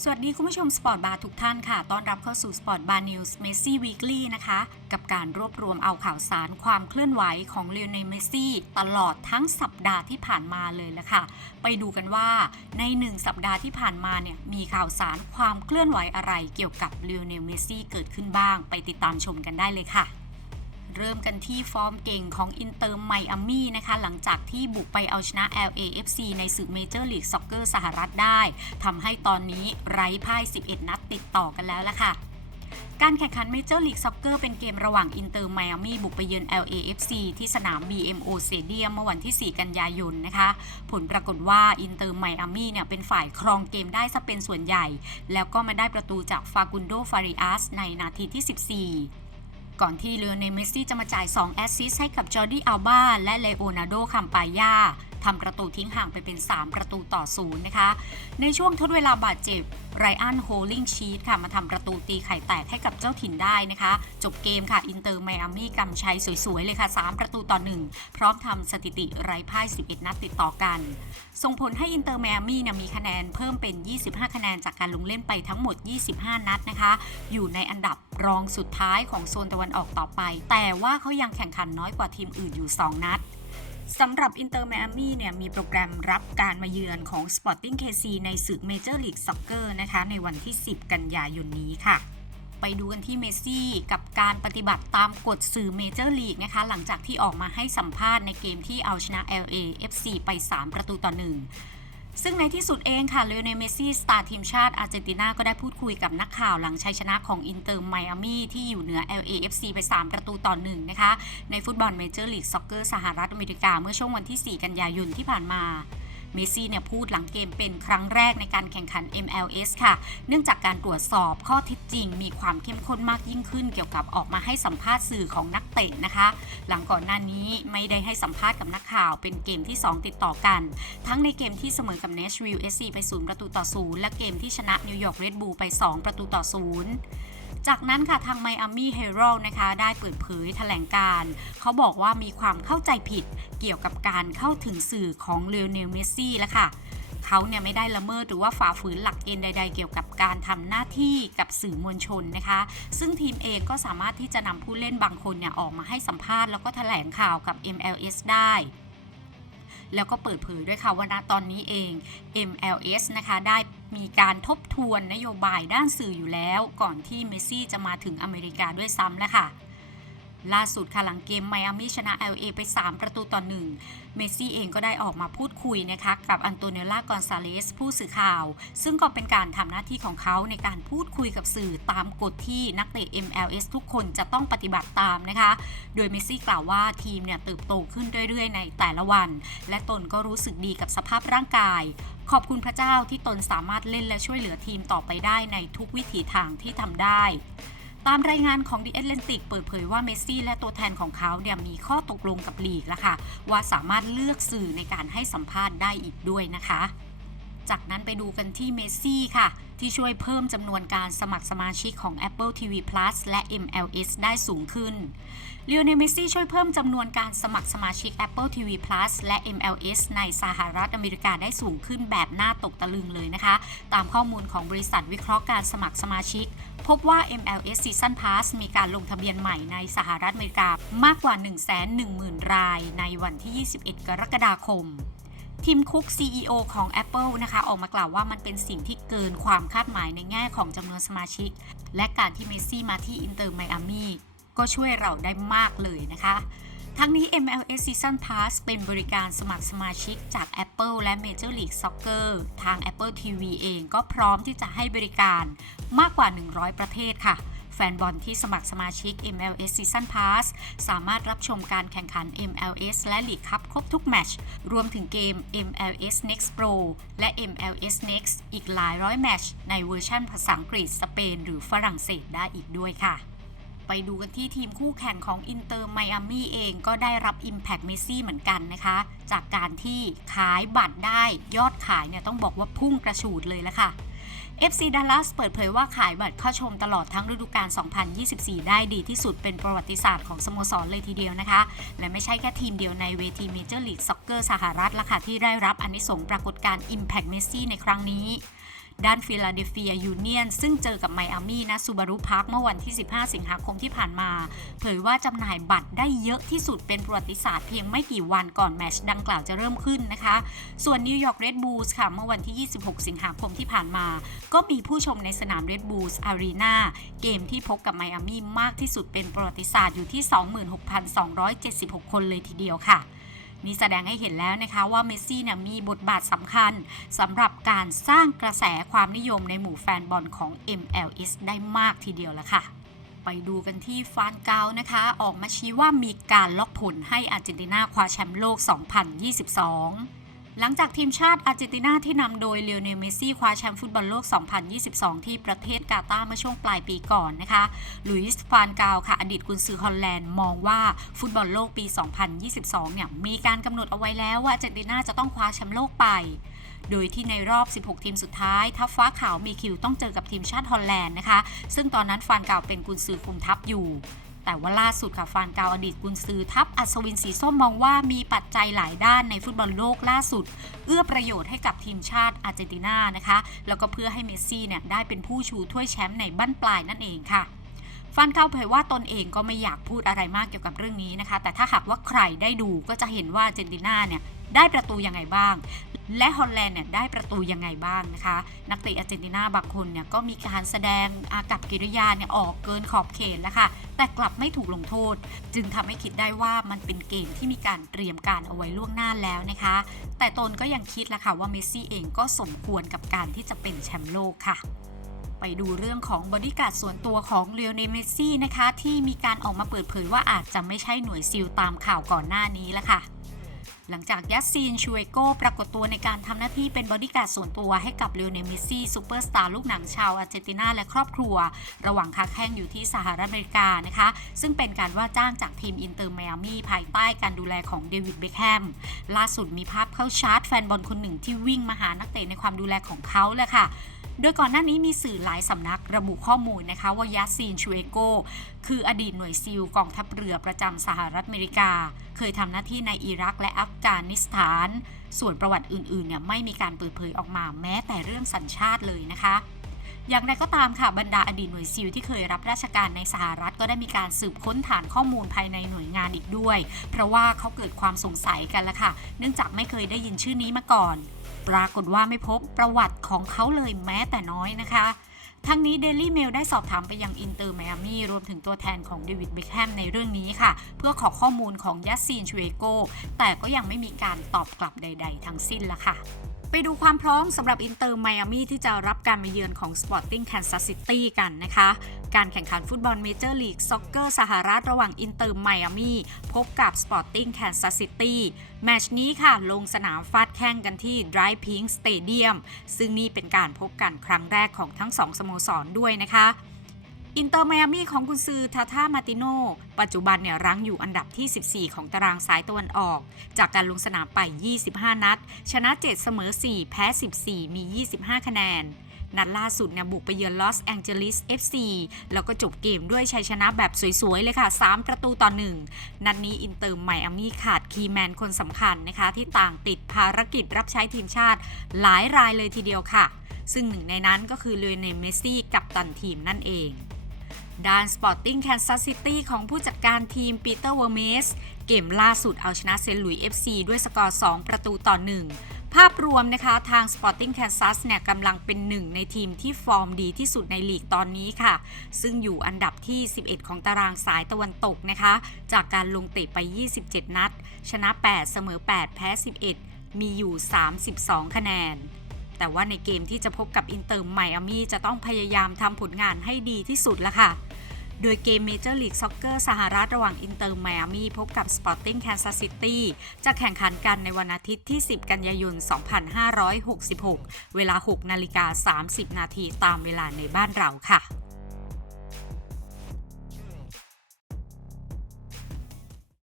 สวัสดีคุณผู้ชมสปอร์ตบาร์ทุกท่านค่ะ ต้อนรับเข้าสู่สปอร์ตบาร์นิวส์เมสซี่วีคลี่นะคะ กับการรวบรวมเอาข่าวสารความเคลื่อนไหวของเล o เน l เมสซี่ตลอดทั้งสัปดาห์ที่ผ่านมาเลยละค่ะ ไปดูกันว่าในหนึ่งสัปดาห์ที่ผ่านมาเนี่ยมีข่าวสารความเคลื่อนไหวอะไรเกี่ยวกับเล o เน l เมสซี่เกิดขึ้นบ้าง ไปติดตามชมกันได้เลยค่ะ เริ่มกันที่ฟอร์มเก่งของอินเตอร์ไมอามี่นะคะหลังจากที่บุกไปเอาชนะ LAFC ในศึกเมเจอร์ลีกซ็อกเกอร์สหรัฐได้ทำให้ตอนนี้ไร้พ่าย 11 นัดติดต่อกันแล้วล่ะค่ะการแข่งขันเมเจอร์ลีกซ็อกเกอร์เป็นเกมระหว่างอินเตอร์ไมอามี่บุกไปเยือน LAFC ที่สนาม BMO Stadium เมื่อวันที่ 4 กันยายนนะคะ ผลปรากฏว่าอินเตอร์ไมอามี่เนี่ยเป็นฝ่ายครองเกมได้ซะเป็นส่วนใหญ่ แล้วก็มาได้ประตูจากฟากุนโดฟาริอัสในนาทีที่ 14 ก่อนที่เลโอเนลเมสซี่จะมาจ่าย 2 แอสซิสต์ให้กับจอร์ดีอัลบาและเลโอนาร์โดคัมปายา ทำประตูทิ้งห่างไปเป็น 3 ประตูต่อศูนย์นะคะ ในช่วงทดเวลาบาดเจ็บไรอันโฮลิงชีตค่ะ มาทำประตูตีไข่แตกให้กับเจ้าถิ่นได้นะคะ จบเกมค่ะ อินเตอร์ไมอามี่กำชัยสวย ๆ เลยค่ะ 3 ประตูต่อ 1 พร้อมทำสถิติไร้พ่าย 11 นัดติดต่อกัน ส่งผลให้อินเตอร์ไมอามี่เนี่ยมีคะแนนเพิ่มเป็น 25 คะแนนจากการลงเล่นไปทั้งหมด 25 นัดนะคะ อยู่ในอันดับรองสุดท้ายของโซนตะวันออกต่อไป แต่ว่าเขายังแข่งขันน้อยกว่าทีมอื่นอยู่ 2 นัด สำหรับอินเตอร์ i มามี่เนี่ยมีโปรแกรมรับการมาเยือนของ Sporting KC ในศึก Major League Soccer นะคะ ในวันที่ 10 กันยายนนี้ค่ะ ไปดูกันที่เมซี่กับการปฏิบัติตามกฎสื่อเมเจอร์ลีกนะคะ หลังจากที่ออกมาให้สัมภาษณ์ในเกมที่เอาชนะ LA FC ไป 3 ประตูต่อ 1 ซึ่งในที่สุดเองค่ะเลโอเนลเมซี่สตาร์ทีมชาติอาร์เจนตินาก็ได้พูดคุยกับนักข่าวหลังชัยชนะของอินเตอร์ไมอามี่ที่อยู่เหนือ LAFC ไป 3 ประตูต่อ1นะคะ ในฟุตบอลเมเจอร์ลีกซ็อกเกอร์สหรัฐอเมริกา เมื่อช่วงวันที่ 4 กันยายนที่ผ่านมา เมสซี่เนี่ยพูดหลังเกมเป็นครั้งแรกในการแข่งขัน MLS ค่ะ เนื่องจากการตรวจสอบข้อเท็จจริง มีความเข้มข้นมากยิ่งขึ้น เกี่ยวกับออกมาให้สัมภาษณ์สื่อของนักเตะนะคะ หลังก่อนหน้านี้ไม่ได้ให้สัมภาษณ์กับนักข่าวเป็นเกมที่ 2 ติดต่อกัน ทั้งในเกมที่เสมอกับ Nashville SC ไป 0 ประตูต่อ 0 และเกมที่ชนะนิวยอร์กเรดบูลไป 2 ประตูต่อ 0 จากนั้นค่ะทางไมอามี่เฮโร่นะคะได้เปิดเผยแถลงการ เขาบอกว่ามีความเข้าใจผิดเกี่ยวกับการเข้าถึงสื่อของเลโอเนลเมสซี่แล้วค่ะเขาเนี่ยไม่ได้ละเมิดหรือว่าฝ่าฝืนหลักเกณฑ์ใด ๆ เกี่ยวกับการทำหน้าที่กับสื่อมวลชนนะคะ ซึ่งทีมเองก็สามารถที่จะนำผู้เล่นบางคนเนี่ยออกมาให้สัมภาษณ์แล้วก็แถลงข่าวกับ MLS ได้ แล้วก็เปิดเผยด้วยค่ะว่าณตอนนี้เอง MLS นะคะได้มีการทบทวนนโยบายด้านสื่ออยู่แล้ว ก่อนที่เมสซี่จะมาถึงอเมริกาด้วยซ้ำแล้วค่ะ ล่าสุดค่ะหลังเกมไมอามี่ชนะ LA ไป 3 ประตูต่อ 1 เมสซี่เองก็ได้ออกมาพูดคุยนะคะกับอันโตเนล่ากอนซาเลสผู้สื่อข่าว ซึ่งก็เป็นการทำหน้าที่ของเขาในการพูดคุยกับสื่อตามกฎที่นักเตะ MLS ทุกคนจะต้องปฏิบัติตามนะคะ โดยเมสซี่กล่าวว่าทีมเนี่ยเติบโตขึ้นเรื่อยๆ ในแต่ละวัน และตนก็รู้สึกดีกับสภาพร่างกาย ขอบคุณพระเจ้าที่ตนสามารถเล่นและช่วยเหลือทีมต่อไปได้ในทุกวิถีทางที่ทำได้ ตามรายงานของ The Atlantic เปิดเผยว่าเมสซี่และตัวแทนของเขาเนี่ยมีข้อตกลงกับลีกแล้วค่ะ ว่าสามารถเลือกสื่อในการให้สัมภาษณ์ได้อีกด้วยนะคะ จากนั้นไปดูกันที่เมสซี่ค่ะ ที่ช่วยเพิ่มจำนวนการสมัครสมาชิกของ Apple TV Plus และ MLS ได้สูงขึ้นเล o อเนเมซี่ช่วยเพิ่มจำนวนการสมัครสมาชิก Apple TV Plus และ MLS ในสหรัฐอเมริกาได้สูงขึ้นแบบน่าตกตะลึงเลยนะคะ ตามข้อมูลของบริษัทวิเคราะห์การสมัครสมาชิก พบว่า MLS Season Pass มีการลงทะเบียนใหม่ในสหรัฐอเมริกามากกว่า 110,000 รายในวันที่ 21 กรกฎาคม ทีมคุก CEO ของ Apple นะคะ ออกมากล่าวว่ามันเป็นสิ่งที่เกินความคาดหมายในแง่ของจำนวนสมาชิก และการที่เมสซี่มาที่อินเตอร์ไมอามี่ก็ช่วยเราได้มากเลยนะคะ ทั้งนี้ MLS Season Pass เป็นบริการสมัครสมาชิกจาก Apple และ Major League Soccer ทาง Apple TV เองก็พร้อมที่จะให้บริการมากกว่า 100 ประเทศค่ะ แฟนบอลที่สมัครสมาชิก MLS Season Pass สามารถรับชมการแข่งขัน MLS และ League Cup ครบทุกแมตช์รวมถึงเกม MLS Next Pro และ MLS Next อีกหลายร้อยแมตช์ในเวอร์ชันภาษาอังกฤษ สเปน หรือฝรั่งเศสได้อีกด้วยค่ะไปดูกันที่ทีมคู่แข่งของอินเตอร์ไมอามี่เองก็ได้รับ Impact Messi เหมือนกันนะคะ จากการที่ขายบัตรได้ยอดขายเนี่ยต้องบอกว่าพุ่งกระฉูดเลยละค่ะ FC Dallas เปิดเผยว่าขายบัตรเข้าชมตลอดทั้งฤดูกาล 2024 ได้ดีที่สุดเป็นประวัติศาสตร์ของสโมสรเลยทีเดียวนะคะ และไม่ใช่แค่ทีมเดียวในเวที Major League Soccer สหรัฐละค่ะที่ได้รับอันนิสงส์ปรากฏการณ์ Impact Messi ในครั้งนี้ ด้านฟิลาเดลเฟียยูเนียนซึ่งเจอกับไมอามี่นะซูบารุพาร์คเมื่อวันที่ 15 สิงหาคมที่ผ่านมา เผยว่าจำหน่ายบัตรได้เยอะที่สุดเป็นประวัติศาสตร์เพียงไม่กี่วันก่อนแมชดังกล่าวจะเริ่มขึ้นนะคะ ส่วนนิวยอร์กเรดบูลส์ค่ะเมื่อวันที่ 26 สิงหาคมที่ผ่านมา ก็มีผู้ชมในสนามเรดบูลส์อารีนาเกมที่พบกับไมอามี่มากที่สุดเป็นประวัติศาสตร์อยู่ที่ 26,276 คนเลยทีเดียวค่ะ นี่แสดงให้เห็นแล้วนะคะว่าเมสซี่เนี่ยมีบทบาทสำคัญสำหรับการสร้างกระแสความนิยมในหมู่แฟนบอลของ MLS ได้มากทีเดียวแล้วค่ะไปดูกันที่ฟานเกานะคะ ออกมาชี้ว่ามีการล็อกผลให้อาร์เจนตินาคว้าแชมป์โลก 2022 หลังจากทีมชาติอาร์เจนตินาที่นำโดยเลโอเนลเมสซี่คว้าแชมป์ฟุตบอลโลก 2022 ที่ประเทศกาตาร์เมื่อช่วงปลายปีก่อนนะคะลุยส์ฟานกาวค่ะ อดีตกุนซือฮอลแลนด์มองว่าฟุตบอลโลกปี 2022 เนี่ยมีการกำหนดเอาไว้แล้วว่าอาร์เจนตินาจะต้องคว้าแชมป์โลกไปโดยที่ในรอบ 16 ทีมสุดท้าย ทัพฟ้าขาวมีคิวต้องเจอกับทีมชาติฮอลแลนด์นะคะ ซึ่งตอนนั้นฟานกาวเป็นกุนซือคุมทัพอยู่ แต่ว่าล่าสุดค่ะฟานกาวอดีตกุนซือทัพอัศวินสีส้มมองว่ามีปัจจัยหลายด้านในฟุตบอลโลกล่าสุด เอื้อประโยชน์ให้กับทีมชาติอาร์เจนตินานะคะ แล้วก็เพื่อให้เมสซี่เนี่ยได้เป็นผู้ชูถ้วยแชมป์ในบั้นปลายนั่นเองค่ะฟันเกาเผยว่าตนเองก็ไม่อยากพูดอะไรมากเกี่ยวกับเรื่องนี้นะคะ แต่ถ้าหากว่าใครได้ดูก็จะเห็นว่าอาร์เจนตินาเนี่ย ได้ประตูยังไงบ้าง และฮอลแลนด์เนี่ยได้ประตูยังไงบ้างนะคะ นักเตะอาร์เจนตินาบางคนเนี่ยก็มีการแสดงอากับกิริยาเนี่ยออกเกินขอบเขตแล้วค่ะ แต่กลับไม่ถูกลงโทษ จึงทำให้คิดได้ว่ามันเป็นเกมที่มีการเตรียมการเอาไว้ล่วงหน้าแล้วนะคะ แต่ตนก็ยังคิดละค่ะว่าเมสซี่เองก็สมควรกับการที่จะเป็นแชมป์โลกค่ะไปดูเรื่องของบอดี้การ์ดส่วนตัวของเลโอเนเมสซี่นะคะ ที่มีการออกมาเปิดเผยว่าอาจจะไม่ใช่หน่วยซิลตามข่าวก่อนหน้านี้แล้วค่ะ หลังจากยัสซีนชูเอโกปรากฏตัวในการทำหน้าที่เป็นบอดี้การ์ดส่วนตัวให้กับเลโอเนเมสซี่ซูเปอร์สตาร์ลูกหนังชาวอาร์เจนตินาและครอบครัว ระหว่างค้าแข่งอยู่ที่สหรัฐอเมริกานะคะ ซึ่งเป็นการว่าจ้างจากทีมอินเตอร์ไมอามี่ภายใต้การดูแลของเดวิดเบคแฮมล่าสุดมีภาพเข้าชาร์จแฟนบอลคนหนึ่งที่วิ่งมาหานักเตะในความดูแลของเขาเลยค่ะ โดยก่อนหน้านี้มีสื่อหลายสำนักระบุข้อมูลนะคะว่ายัสซีนชูเอโกคืออดีตหน่วยซิลกองทัพเรือประจำสหรัฐอเมริกา เคยทำหน้าที่ในอิรักและอัฟกานิสถาน ส่วนประวัติอื่นๆเนี่ยไม่มีการเปิดเผยออกมาแม้แต่เรื่องสัญชาติเลยนะคะอย่างไรก็ตามค่ะบรรดาอดีตหน่วยซิลที่เคยรับราชการในสหรัฐก็ได้มีการสืบค้นฐานข้อมูลภายในหน่วยงานอีกด้วย เพราะว่าเขาเกิดความสงสัยกันละค่ะ เนื่องจากไม่เคยได้ยินชื่อนี้มาก่อน ปรากฏว่าไม่พบประวัติของเขาเลยแม้แต่น้อยนะคะทั้งนี้ Daily Mail ได้สอบถามไปยังอินเตอร์ไมอามี่รวมถึงตัวแทนของเดวิดเบคแฮมในเรื่องนี้ค่ะ เพื่อขอข้อมูลของยัสซีนชูเอโกแต่ก็ยังไม่มีการตอบกลับใด ๆ ทั้งสิ้นละค่ะ ไปดูความพร้อมสำหรับอินเตอร์ไมอามี่ที่จะรับการมาเยือนของ Sporting Kansas City กันนะคะ การแข่งขันฟุตบอลเมเจอร์ลีกซ็อกเกอร์สหรัฐระหว่างอินเตอร์ไมอามี่พบกับ Sporting Kansas City แมชนี้ค่ะลงสนามฟาดแข่งกันที่ Dry Pink Stadium ซึ่งนี่เป็นการพบกันครั้งแรกของทั้งสองสโมสรด้วยนะคะ อินเตอร์ไมอามี่ของกุนซือทาท่ามาติโนปัจจุบันเนี่ยรั้งอยู่อันดับที่ 14 ของตารางสายตะวันออก จากการลงสนามไป 25 นัด ชนะ 7 เสมอ 4 แพ้ 14 มี 25 คะแนน นัดล่าสุดเนี่ยบุกไปเยือนลอสแองเจลิส FC แล้วก็จบเกมด้วยชัยชนะแบบสวย ๆ เลยค่ะ 3 ประตูต่อ 1 นัดนี้อินเตอร์ไมอามี่ขาดคีแมนคนสำคัญนะคะ ที่ต่างติดภารกิจรับใช้ทีมชาติ หลายรายเลยทีเดียวค่ะ ซึ่งหนึ่งในนั้นก็คือเลโอเนเมสซี่กับตันทีมนั่นเอง ด้าน Sporting Kansas City ของผู้จัดการทีมปีเตอร์เวอร์เมส เกมล่าสุดเอาชนะเซนต์หลุยส์ FC ด้วยสกอร์ 2 ประตูต่อ 1 ภาพรวมนะคะทาง Sporting Kansas เนี่ยกำลังเป็นหนึ่งในทีมที่ฟอร์มดีที่สุดในลีกตอนนี้ค่ะ ซึ่งอยู่อันดับที่ 11 ของตารางสายตะวันตกนะคะ จากการลงเตะไป 27 นัด ชนะ 8 เสมอ 8 แพ้ 11 มีอยู่ 32 คะแนน แต่ว่าในเกมที่จะพบกับอินเตอร์ไมอามี่จะต้องพยายามทำผลงานให้ดีที่สุดละค่ะ โดยเกมเมเจอร์ลีกซ็อกเกอร์สหรัฐระหว่างอินเตอร์ไมอามี่พบกับสปอร์ติ้งแคนซัสซิตี้จะแข่งขันกันในวันอาทิตย์ที่ 10 กันยายน 2566 เวลา 6 นาฬิกา 30 นาทีตามเวลาในบ้านเราค่ะ